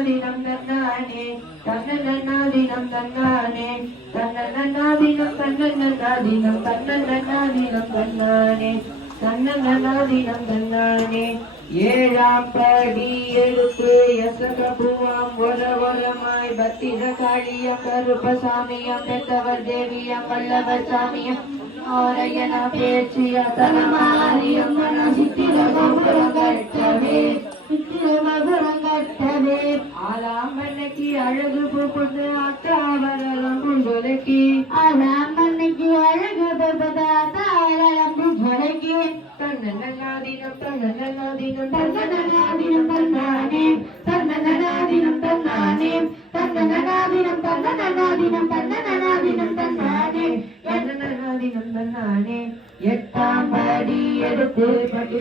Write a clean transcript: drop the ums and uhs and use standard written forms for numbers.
தன்னன்னாதினம் தன்னானே தன்னன்னாதினம் தன்னானே தன்னன்னாதினம் தன்னன்னாதினம் தன்னன்னாதினம் தன்னானே தன்னன்னாதினம் தன்னானே ஏழாம் படி எடுத்து யசகபுவாம் ஒரமாய் பத்திர காளியம் கருப்பசாமியம் பெத்தவர் தேவியம் வல்லவர் சாமியம் ஓரையன பேச்சிய தனமாரியம் மன சித்திரகபுரம் கட்டவே ஆலாமன்னைக்கு அழகு பூக்குண்டு அத்தாவரலம் புல்கொலைக்கு ஆலாமன்னைக்கு அழகு பூக்குண்டு அத்தாவரலம் புல்கொலைக்கு தன்னன்னாதினம் தன்னன்னாதினம் தன்னன்னாதினம் தன்னானே தன்னன்னாதினம் தன்னானே தன்னன்னாதினம் தன்னன்னாதினம் தன்னன்னாதினம் தன்னானே தன்னன்னாதினம் தன்னானே எட்டாம் படி எடுத்து பட்டு